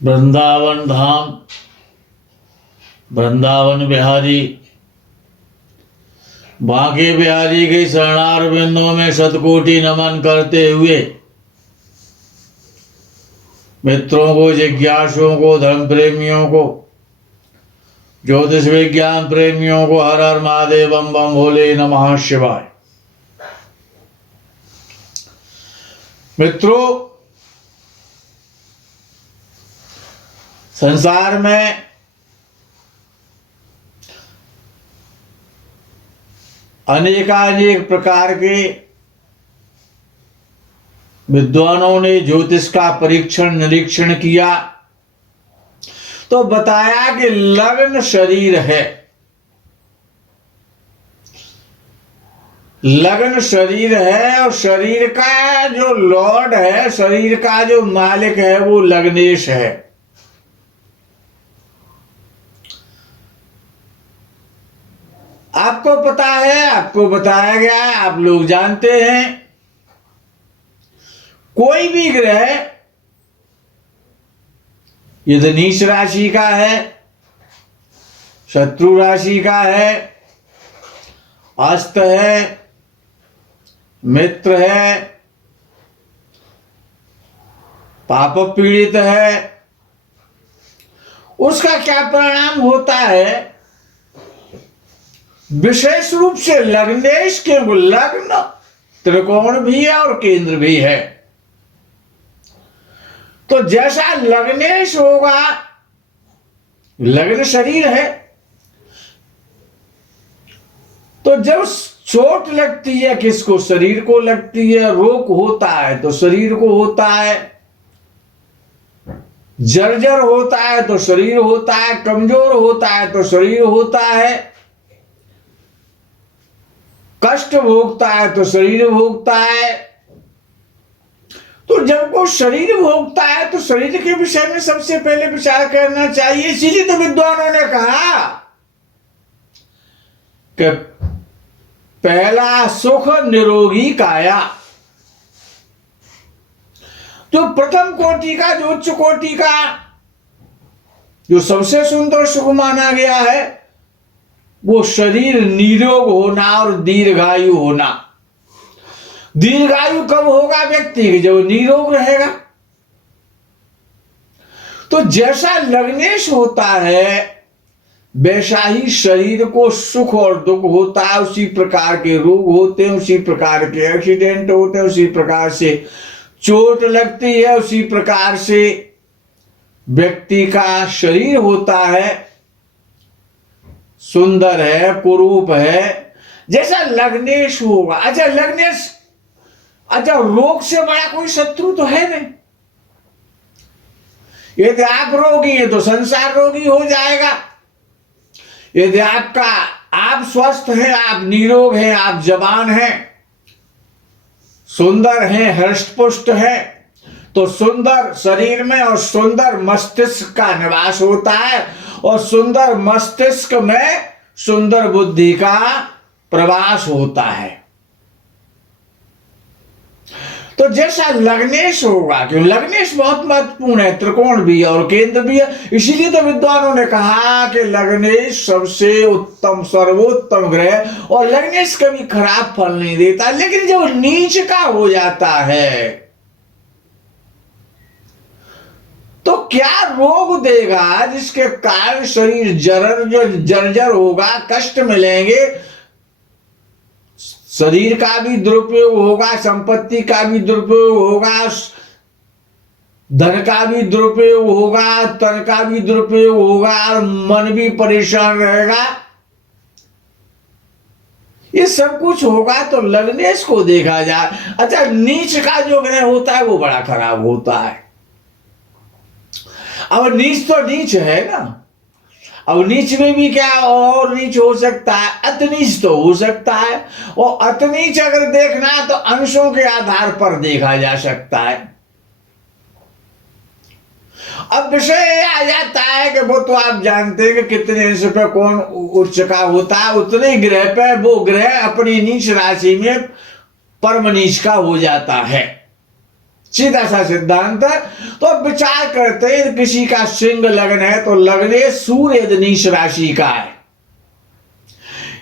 वृंदावन धाम, वृंदावन बिहारी, बांके बिहारी के शरणार बिंदों में शतकोटि नमन करते हुए मित्रों को, जिज्ञासुओं को, धर्म प्रेमियों को, ज्योतिष विज्ञान प्रेमियों को हर हर महादेव, बम बम भोले नमः शिवाय। मित्रों, संसार में अनेकानेक प्रकार के विद्वानों ने ज्योतिष का परीक्षण निरीक्षण किया तो बताया कि लग्न शरीर है। लग्न शरीर है और शरीर का जो लॉर्ड है, शरीर का जो मालिक है वो लग्नेश है। आपको पता है, आपको बताया गया है, आप लोग जानते हैं, कोई भी ग्रह यदि नीच राशि का है, शत्रु राशि का है, अस्त है, मित्र है, पाप पीड़ित है, उसका क्या परिणाम होता है? विशेष रूप से लग्नेश के लग्न त्रिकोण भी है और केंद्र भी है। तो जैसा लग्नेश होगा, लग्न शरीर है, तो जब चोट लगती है, किसको? शरीर को लगती है। रोग होता है तो शरीर को होता है, जर्जर होता है तो शरीर होता है, कमजोर होता है तो शरीर होता है, कष्ट भोगता है तो शरीर भोगता है। तो जब वो शरीर भोगता है तो शरीर के विषय में सबसे पहले विचार करना चाहिए। इसीलिए तो विद्वानों ने कहा कि पहला सुख निरोगी काया। जो प्रथम कोटि का, जो उच्च कोटि का, जो सबसे सुंदर सुख माना गया है, वो शरीर निरोग होना और दीर्घायु होना। दीर्घायु कब होगा व्यक्ति की? जब निरोग रहेगा। तो जैसा लग्नेश होता है वैसा ही शरीर को सुख और दुख होता है, उसी प्रकार के रोग होते हैं, उसी प्रकार के एक्सीडेंट होते हैं, उसी प्रकार से चोट लगती है, उसी प्रकार से व्यक्ति का शरीर होता है, सुंदर है, कुरूप है, जैसा लग्नेश होगा। अच्छा लग्नेश, अच्छा रोग से बड़ा कोई शत्रु तो है नहीं। यदि आप रोगी हैं तो संसार रोगी हो जाएगा। यदि आप स्वस्थ हैं, आप निरोग हैं, आप जवान हैं, सुंदर हैं, हृष्टपुष्ट हैं, तो सुंदर शरीर में और सुंदर मस्तिष्क का निवास होता है और सुंदर मस्तिष्क में सुंदर बुद्धि का प्रवास होता है। तो जैसा लग्नेश होगा, क्योंकि लग्नेश बहुत महत्वपूर्ण है, त्रिकोण भी है और केंद्र भी है। इसीलिए तो विद्वानों ने कहा कि लग्नेश सबसे उत्तम सर्वोत्तम ग्रह, और लग्नेश कभी खराब फल नहीं देता। लेकिन जब नीच का हो जाता है तो क्या रोग देगा जिसके कारण शरीर जर्जर होगा, कष्ट मिलेंगे, शरीर का भी दुरुपयोग होगा, संपत्ति का भी दुरुपयोग होगा, धन का भी दुरुपयोग होगा, तन का भी दुरुपयोग होगा और मन भी परेशान रहेगा। ये सब कुछ होगा तो लग्नेश को देखा जाए। अच्छा नीच का जो ग्रह होता है वो बड़ा खराब होता है। अब नीच तो नीच है ना। अब नीच में भी क्या और नीच हो सकता है? अतनीच तो हो सकता है। और अतनीच अगर देखना है तो अंशों के आधार पर देखा जा सकता है। अब विषय आ जाता है कि वो तो आप जानते हैं कि कितने अंश पे कौन उच्च का होता है, उतने ग्रह पे वो ग्रह अपनी नीच राशि में परम नीच का हो जाता है। सीधा सा सिद्धांत है। तो विचार करते हैं किसी का सिंह लग्न है तो लग्ने सूर्य यदि नीच राशि का है,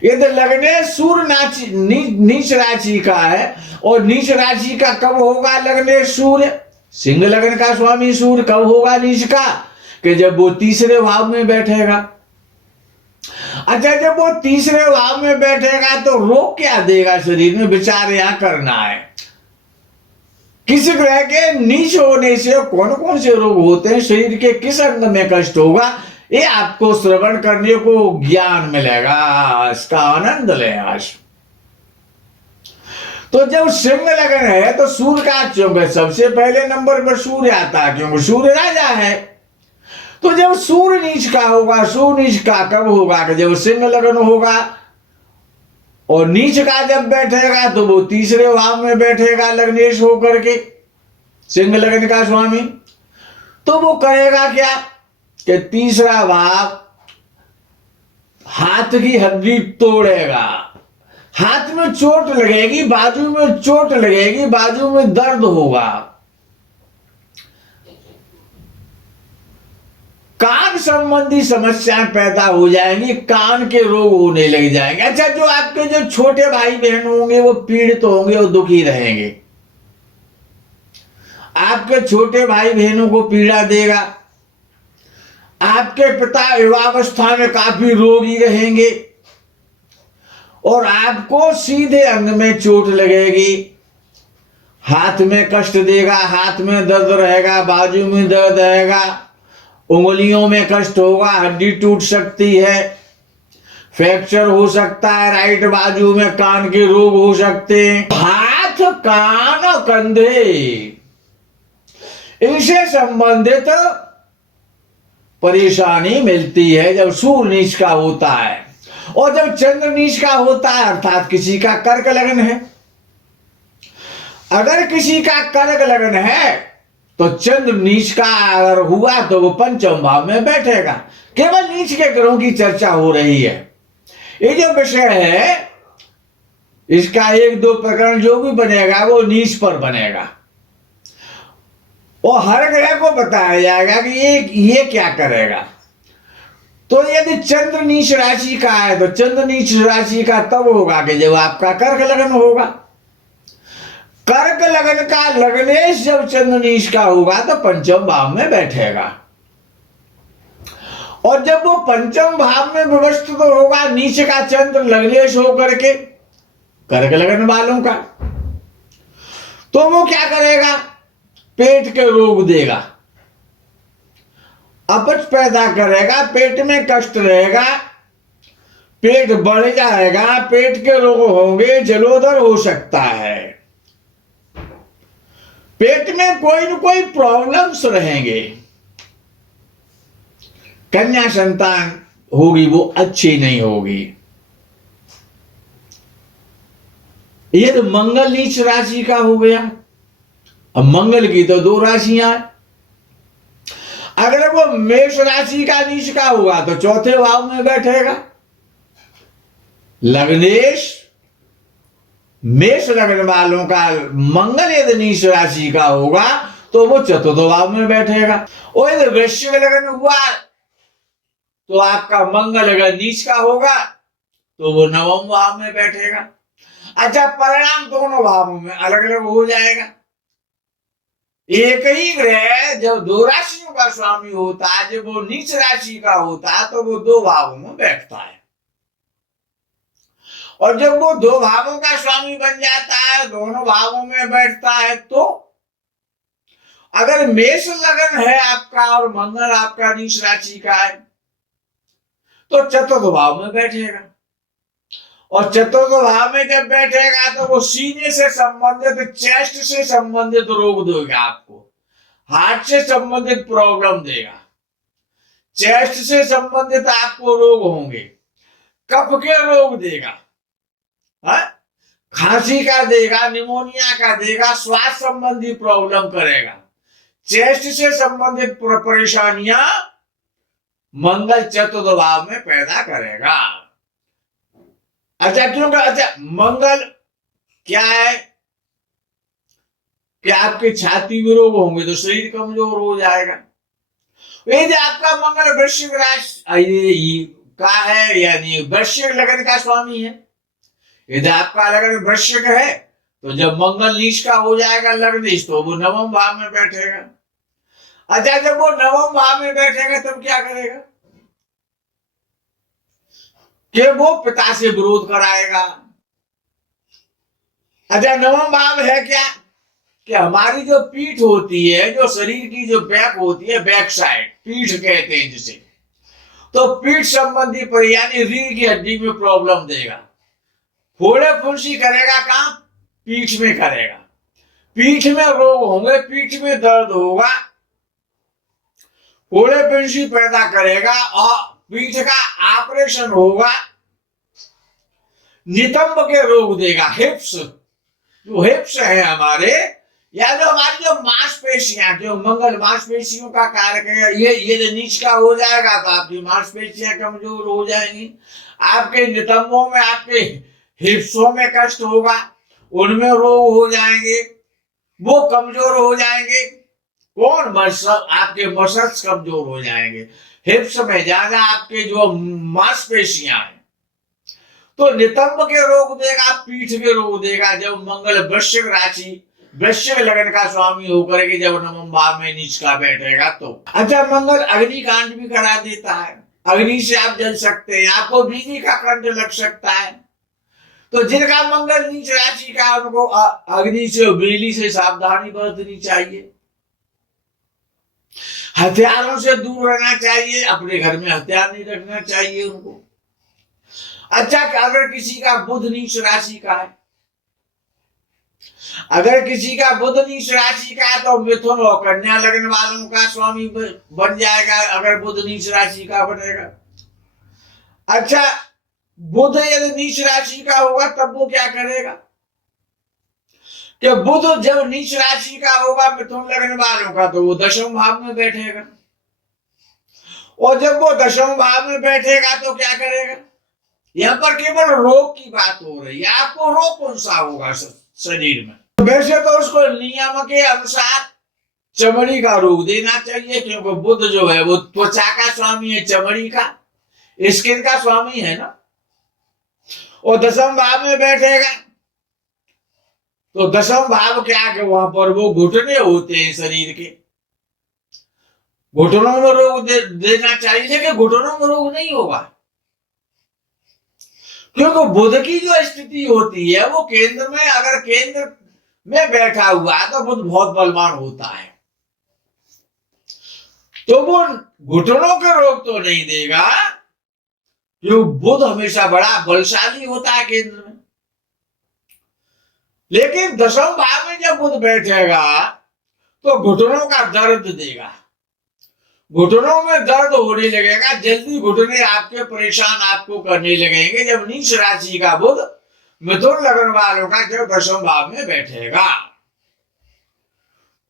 यदि लग्ने सूर्य नीच राशि का है, और नीच राशि का कब होगा लग्ने सूर्य, सिंह लग्न का स्वामी सूर्य कब होगा नीच का, कि जब वो तीसरे भाव में बैठेगा। अच्छा, जब वो तीसरे भाव में बैठेगा तो रोग क्या देगा शरीर में, विचार यहां करना है। किस ग्रह के नीच होने से कौन कौन से रोग होते हैं, शरीर के किस अंग में कष्ट होगा, ये आपको श्रवण करने को ज्ञान मिलेगा, इसका आनंद लें आज। तो जब सिंह लगन है तो सूर्य का क्योंकि सबसे पहले नंबर पर सूर्य आता है, क्योंकि सूर्य राजा है। तो जब सूर्य नीच का होगा, सूर्य नीच का कब होगा कि जब सिंह लगन होगा, और नीच का जब बैठेगा तो वो तीसरे भाव में बैठेगा लग्नेश होकर के, सिंह लगन का स्वामी। तो वो करेगा क्या कि तीसरा भाव हाथ की हड्डी तोड़ेगा, हाथ में चोट लगेगी, बाजू में चोट लगेगी, बाजू में दर्द होगा, कान संबंधी समस्याएं पैदा हो जाएंगी, कान के रोग होने लग जाएंगे। अच्छा, जो आपके जो छोटे भाई बहन होंगे वो पीड़ित होंगे और दुखी रहेंगे, आपके छोटे भाई बहनों को पीड़ा देगा, आपके पिता युवावस्था में काफी रोगी रहेंगे, और आपको सीधे अंग में चोट लगेगी, हाथ में कष्ट देगा, हाथ में दर्द रहेगा, बाजू में दर्द रहेगा, उंगलियों में कष्ट होगा, हड्डी टूट सकती है, फ्रैक्चर हो सकता है, राइट बाजू में कान के रोग हो सकते हैं। हाथ, कान और कंधे इनसे संबंधित परेशानी मिलती है जब सूर्य नीच का होता है। और जब चंद्र नीच का होता है, अर्थात किसी का कर्क लगन है, अगर किसी का कर्क लगन है तो चंद्र नीच का अगर हुआ तो वो पंचम भाव में बैठेगा। केवल नीच के ग्रहों की चर्चा हो रही है। ये जो विषय है इसका एक दो प्रकरण जो भी बनेगा वो नीच पर बनेगा, और हर ग्रह को बताया जाएगा कि ये क्या करेगा। तो यदि चंद्र नीच राशि का है तो चंद्र नीच राशि का तब होगा कि जब आपका कर्क लगन होगा। कर्क लगन का लग्नेश जब चंद्र नीच का होगा तो पंचम भाव में बैठेगा, और जब वो पंचम भाव में व्यवस्थित तो होगा नीच का चंद्र लग्नेश होकर के कर्क लगन वालों का, तो वो क्या करेगा, पेट के रोग देगा, अपच पैदा करेगा, पेट में कष्ट रहेगा, पेट बढ़ जाएगा, पेट के रोग होंगे, जलोदर हो सकता है, पेट में कोई न कोई प्रॉब्लम्स रहेंगे, कन्या संतान होगी वो अच्छी नहीं होगी। ये तो मंगल नीच राशि का हो गया। अब मंगल की तो दो राशियां, अगर वो मेष राशि का नीच का हुआ तो चौथे भाव में बैठेगा। लग्नेश मेष लग्न वालों का मंगल यदि नीच राशि का होगा तो वो चतुर्थ भाव में बैठेगा। और यदि वृश्चिक लग्न हुआ तो आपका मंगल अगर नीच का होगा तो वो नवम भाव में बैठेगा। अच्छा, परिणाम दोनों भावों में अलग अलग हो जाएगा। एक ही ग्रह जब दो राशियों का स्वामी होता है, जब वो नीच राशि का होता है तो वो दो भावों में बैठता है, और जब वो दो भावों का स्वामी बन जाता है, दोनों भावों में बैठता है, तो अगर मेष लगन है आपका और मंगल आपका नीच राशि का है तो चतुर्थ भाव में बैठेगा, और चतुर्थ भाव में जब बैठेगा तो वो सीने से संबंधित, चेस्ट से संबंधित रोग देगा आपको, हार्ट से संबंधित प्रॉब्लम देगा, चेस्ट से संबंधित आपको रोग होंगे, कफ के रोग देगा, खांसी का देगा, निमोनिया का देगा, श्वास संबंधी प्रॉब्लम करेगा, चेस्ट से संबंधित परेशानियां मंगल चतुर्थ भाव में पैदा करेगा। अच्छा क्यों? अच्छा मंगल क्या है कि आपके छाती में रोग होंगे तो शरीर कमजोर हो जाएगा। यदि आपका मंगल वृश्चिक राशि का है, यानी वृश्चिक लगन का स्वामी है, यदि आपका लगन वृश्चिक है तो जब मंगल नीच का हो जाएगा लग्नेश, तो वो नवम भाव में बैठेगा। अच्छा जब वो नवम भाव में बैठेगा तब क्या करेगा कि वो पिता से विरोध कराएगा। अच्छा नवम भाव है क्या कि हमारी जो पीठ होती है, जो शरीर की जो बैक होती है, बैक साइड पीठ कहते हैं जिसे, तो पीठ संबंधी पर यानी रीढ़ की हड्डी में प्रॉब्लम देगा। फोड़े फुंसी करेगा, कहां? पीठ में करेगा। पीठ में रोग होंगे, पीठ में दर्द होगा, फोड़े फुंसी पैदा करेगा और पीठ का ऑपरेशन होगा। नितंब के रोग देगा, हिप्स, जो हिप्स है हमारे, या जो हमारी जो मांसपेशियां, जो मंगल मांसपेशियों का कारक है, ये नीच का हो जाएगा तो आपकी मांसपेशियां कमजोर हो जाएंगी। आपके नितंबों में, आपके हिप्सों में कष्ट होगा, उनमें रोग हो जाएंगे, वो कमजोर हो जाएंगे। कौन? मसल, आपके मसल्स कमजोर हो जाएंगे। हिप्स में ज्यादा आपके जो मांसपेशियां हैं, तो नितंब के रोग देगा, पीठ के रोग देगा जब मंगल वृश्चिक राशि, वृश्चिक लगन का स्वामी होकर के जब नवम भाव में नीच का बैठेगा तो। अच्छा मंगल अग्निकांड भी करा देता है, अग्नि से आप जल सकते हैं, आपको बिजली का करंट लग सकता है। तो जिनका मंगल नीच राशि का, उनको अग्नि से, बिजली से सावधानी बरतनी चाहिए। हथियारों से दूर रहना चाहिए, अपने घर में हथियार नहीं रखना चाहिए उनको। अच्छा अगर किसी का बुध नीच राशि का है, अगर किसी का बुध नीच राशि का है तो मिथुन और कन्या लगन वालों का स्वामी बन जाएगा, अगर बुध नीच राशि का बनेगा। अच्छा बुध यदि नीच राशि का होगा तब वो क्या करेगा कि बुध जब नीच राशि का होगा मिथुन लगन वालों का, तो वो दशम भाव में बैठेगा, और जब वो दशम भाव में बैठेगा तो क्या करेगा? यहां पर केवल रोग की बात हो रही है। आपको रोग कौन सा होगा शरीर में? वैसे तो उसको नियम के अनुसार चमड़ी का रोग देना चाहिए, क्योंकि बुध जो है वो त्वचा का स्वामी है, चमड़ी का, स्किन का स्वामी है ना, और दशम भाव में बैठेगा तो दशम भाव के आगे वहां पर वो घुटने होते हैं शरीर के, घुटनों में रोग देना चाहिए, लेकिन घुटनों में रोग नहीं होगा, क्योंकि बुध की जो स्थिति होती है वो केंद्र में, अगर केंद्र में बैठा हुआ है तो बुध बहुत बलवान होता है, तो वो घुटनों के रोग तो नहीं देगा, क्योंकि बुध हमेशा बड़ा बलशाली होता है केंद्र में। लेकिन दशम भाव में जब बुध बैठेगा तो घुटनों का दर्द देगा, घुटनों में दर्द होने लगेगा, जल्दी घुटने आपके परेशान आपको करने लगेंगे जब नीच राशि का बुध मिथुन लगन वालों का जब दशम भाव में बैठेगा,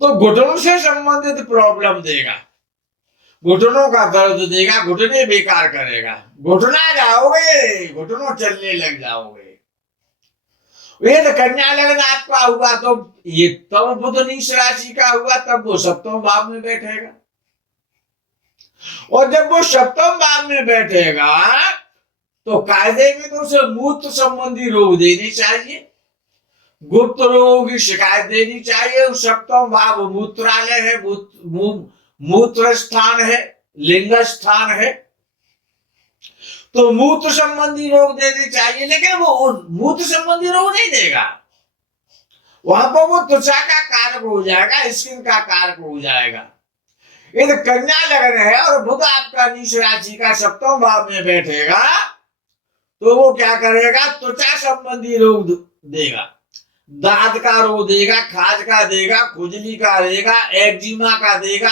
तो घुटनों से संबंधित प्रॉब्लम देगा, घुटनों का दर्द देगा, घुटने बेकार करेगा, घुटना जाओगे, घुटनों चलने लग जाओगे। ये तो कन्या लगन आपका हुआ तो ये तब बुध नीच राशि का हुआ, तब वो सप्तम भाव में बैठेगा, और जब वो सप्तम भाव में बैठेगा तो कायदे में तो उसे मूत्र संबंधी रोग देने चाहिए, गुप्त रोगों की शिकायत देनी चाहिए। सप्तम भाव मूत्रालय है, मूत्र स्थान है, लिंग स्थान है, तो मूत्र संबंधी रोग देने चाहिए, लेकिन वो मूत्र संबंधी रोग नहीं देगा, वहां पर वो त्वचा का कारक हो जाएगा, स्किन का कारक हो जाएगा। यदि कन्या लगन है और बुध आपका नीच राशि का सप्तम भाव में बैठेगा तो वो क्या करेगा? त्वचा संबंधी रोग देगा, दांत का रोग देगा, खाज का देगा, खुजली का देगा, एक्जिमा का देगा,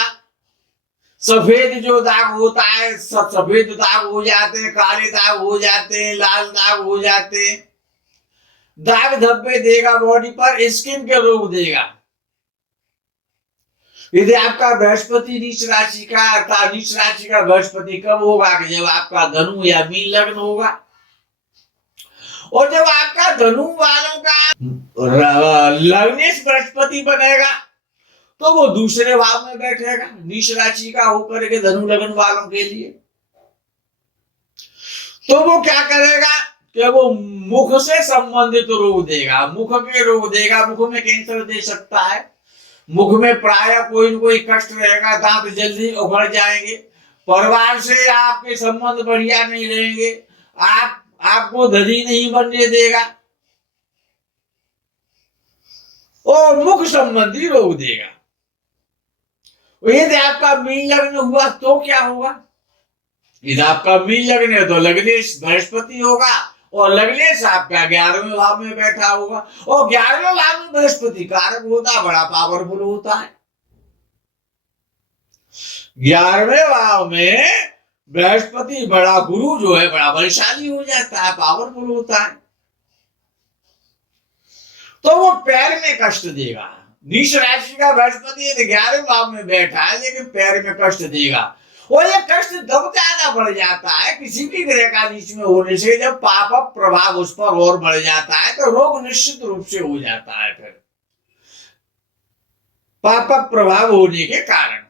सफेद जो दाग होता है सब सफेद दाग हो जाते हैं, काले दाग हो जाते हैं, लाल दाग हो जाते हैं, दाग धब्बे देगा बॉडी पर, स्किन के रोग देगा, यदि आपका बृहस्पति नीच राशि का, अर्थात नीच राशि का बृहस्पति कब होगा कि जब आपका धनु या मीन लग्न होगा, और जब आपका धनु वालों का लग्नेश बृहस्पति बनेगा तो वो दूसरे भाव में बैठेगा नीच राशि का होकर के धनु लग्न वालों के लिए। तो वो क्या करेगा कि वो मुख से संबंधित रोग देगा, मुख के रोग देगा, मुख में कैंसर दे सकता है, मुख में प्राय कोई न कोई कष्ट रहेगा, दांत जल्दी उखड़ जाएंगे, परिवार से आपके संबंध बढ़िया नहीं रहेंगे, आपको धनी नहीं बनने देगा और मुख संबंधी रोग देगा। यदि आपका मीन लग्न हुआ तो क्या होगा? यदि आपका मीन लग्न है तो लग्नेश बृहस्पति होगा और लग्नेश आपका 11वें भाव में बैठा होगा, और 11वें भाव में बृहस्पति कारक होता है, बड़ा पावरफुल होता है। 11वें भाव में बृहस्पति बड़ा गुरु जो है बड़ा बलशाली हो जाता है, पावरफुल होता है, तो वो पैर में कष्ट देगा। नीच राशि का बृहस्पति यदि 11वें भाव में बैठा है लेकिन पैर में कष्ट देगा, और ये कष्ट तब ज्यादा बढ़ जाता है किसी भी ग्रह का नीच में होने से, जब पाप प्रभाव उस पर और बढ़ जाता है तो रोग निश्चित रूप से हो जाता है। फिर पाप प्रभाव होने के कारण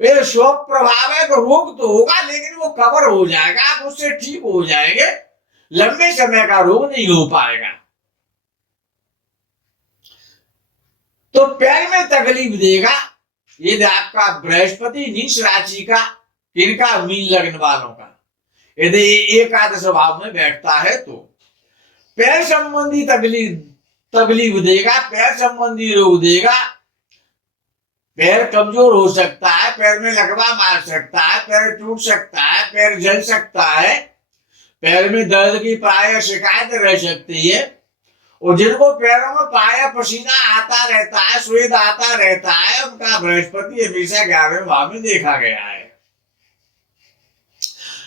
ये शोक प्रभाव है तो रोग तो होगा लेकिन वो कवर हो जाएगा, आप उससे ठीक हो जाएंगे, लंबे समय का रोग नहीं हो पाएगा। तो पैर में तकलीफ देगा यदि आपका बृहस्पति नीच राशि का, इनका मीन लग्न वालों का यदि एकादश भाव में बैठता है तो पैर संबंधी तकलीफ देगा, पैर संबंधी रोग देगा, पैर कमजोर हो सकता है, पैर में लकवा मार सकता है, पैर टूट सकता है, पैर जल सकता है, पैर में दर्द की प्राय शिकायत रह सकती है, और जिनको पैरों में प्राय पसीना आता रहता है, स्वेद आता रहता है, उनका बृहस्पति हमेशा 11वें भाव में देखा गया है।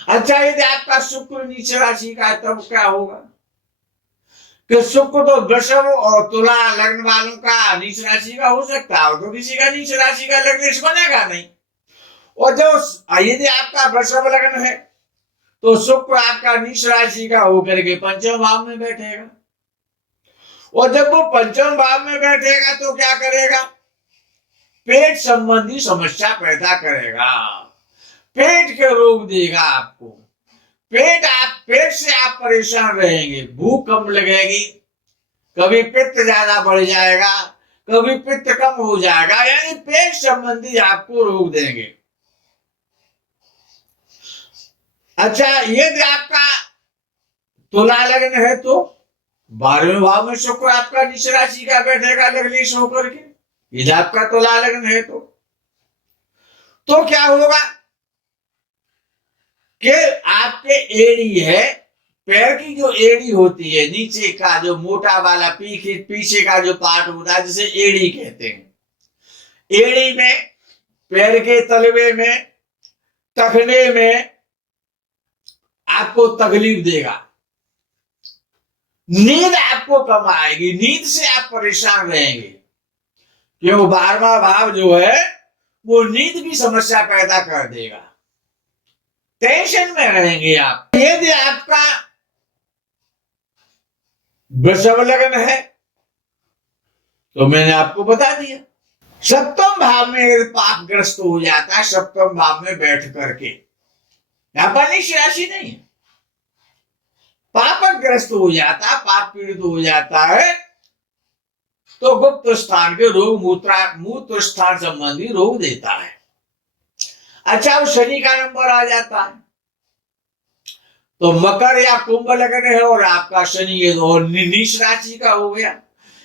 अच्छा, यदि आपका शुक्र नीच राशि का है तब क्या होगा कि शुक्र तो वृषभ और तुला लग्न वालों का नीच राशि का हो सकता है, तो किसी का नीच राशि का लग्नेश बनेगा नहीं। और जो यदि आपका वृषभ लग्न है तो शुक्र आपका नीच राशि का होकर के पंचम भाव में बैठेगा, और जब वो पंचम भाव में बैठेगा तो क्या करेगा? पेट संबंधी समस्या पैदा करेगा, पेट के रोग देगा आपको, पेट से आप परेशान रहेंगे, भूख कम लगेगी, कभी पित्त ज्यादा बढ़ जाएगा, कभी पित्त कम हो जाएगा, यानी पेट संबंधी आपको रोग देंगे। अच्छा, यदि आपका तुला लग्न है तो 12वें भाव में शुक्र आपका नीच राशि का बैठेगा लग्नेश होकर के, यदि आपका तुला लग्न है तो क्या होगा कि आपके एड़ी है, पैर की जो एड़ी होती है, नीचे का जो मोटा वाला पीछे का जो पार्ट होता है जिसे एड़ी कहते हैं, एड़ी में, पैर के तलवे में, टखने में आपको तकलीफ देगा, नींद आपको कम आएगी, नींद से आप परेशान रहेंगे, क्यों 12वां भाव जो है वो नींद की समस्या पैदा कर देगा, टेंशन में रहेंगे आप। यदि आपका वृषभ लग्न है तो मैंने आपको बता दिया, सप्तम भाव में पाप ग्रस्त हो जाता है, सप्तम भाव में बैठ करके, यहां पर नीच राशि नहीं है, पापग्रस्त हो जाता है, पाप पीड़ित हो जाता है, तो गुप्त स्थान के रोग, मूत्र स्थान संबंधी रोग देता है। अच्छा, वो शनि का नंबर आ जाता है तो मकर या कुंभ लग्न है और आपका शनि है और नीच राशि का हो गया।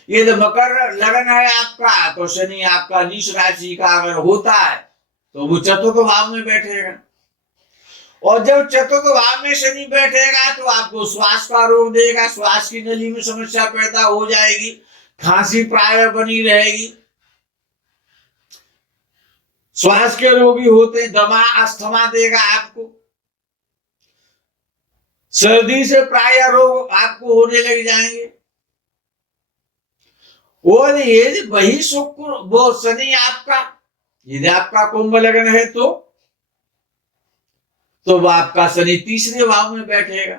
ये तो मकर लग्न है आपका तो शनि आपका नीच राशि का अगर होता है तो वो चतुर्थ भाव में बैठेगा, और जब चतुर्थ भाव में शनि बैठेगा तो आपको श्वास का रोग देगा, श्वास की नली में समस्या पैदा हो जाएगी, खांसी प्राय बनी रहेगी, श्वास के रोगी होते, दमा अस्थमा देगा आपको, सर्दी से प्राय रोग आपको होने लग जाएंगे। और ये वही शुक्र वो शनि आपका यदि आपका कुंभ लग्न है तो वह आपका शनि तीसरे भाव में बैठेगा।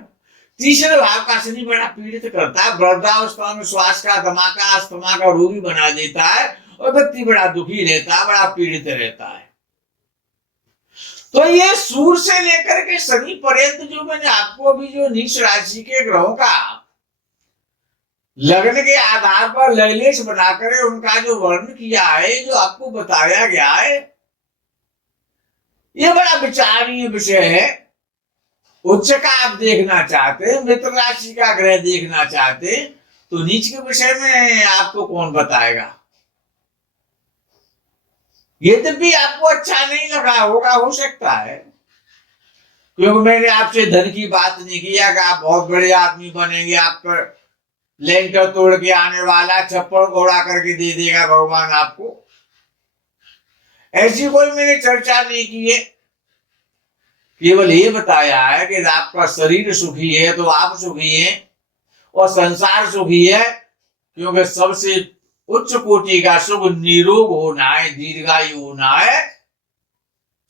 तीसरे भाव का शनि बड़ा पीड़ित करता है, वृद्धावस्था में श्वास का, दमा का, अस्थमा का रोगी बना देता है और व्यक्ति बड़ा दुखी रहता है, बड़ा पीड़ित रहता है। तो ये सूर्य से लेकर के शनि पर्यंत जो मैंने आपको अभी जो नीच राशि के ग्रहों का लग्न के आधार पर लैलेश बनाकर उनका जो वर्णन किया है, जो आपको बताया गया है, ये बड़ा विचारणीय विषय है। उच्च का आप देखना चाहते, मित्र राशि का ग्रह देखना चाहते, तो नीच के विषय में आपको कौन बताएगा। यद्यपि आपको अच्छा नहीं लगा होगा, हो सकता है, क्योंकि मैंने आपसे धन की बात नहीं किया कि आप बहुत बड़े आदमी बनेंगे, आप पर लेंटर तोड़ के आने वाला, छप्पड़ घोड़ा करके दे देगा भगवान आपको, ऐसी कोई मैंने चर्चा नहीं की है। केवल ये बताया है कि आपका शरीर सुखी है तो आप सुखी हैं और संसार सुखी है, क्योंकि सबसे उच्च कोटि का सुख निरोग होना है, दीर्घायु होना है,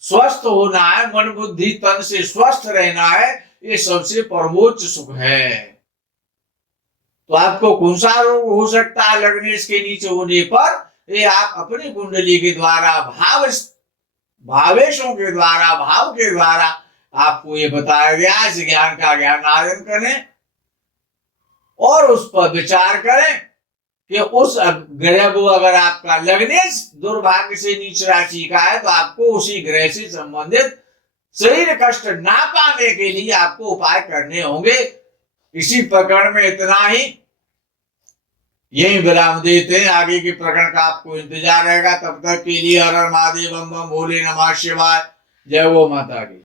स्वस्थ होना है, मन बुद्धि तन से स्वस्थ रहना है, ये सबसे परमोच्च सुख है। तो आपको कौन सा रोग हो सकता है लग्नेश के नीचे होने पर, ये आप अपनी कुंडली के द्वारा, भावेशों के द्वारा, भाव के द्वारा आपको ये बताया गया। इस ज्ञान का ज्ञान आर्जन करें और उस पर विचार करें कि उस ग्रह को अगर आपका लग्नेश दुर्भाग्य से नीच राशि का है तो आपको उसी ग्रह से संबंधित शरीर कष्ट ना पाने के लिए आपको उपाय करने होंगे। इसी प्रकरण में इतना ही, यही विराम देते हैं। आगे के प्रकरण का आपको इंतजार रहेगा। तब तक के लिए हर हर महादेव, बम बम भोले, नमः शिवाय। जय वो माता की।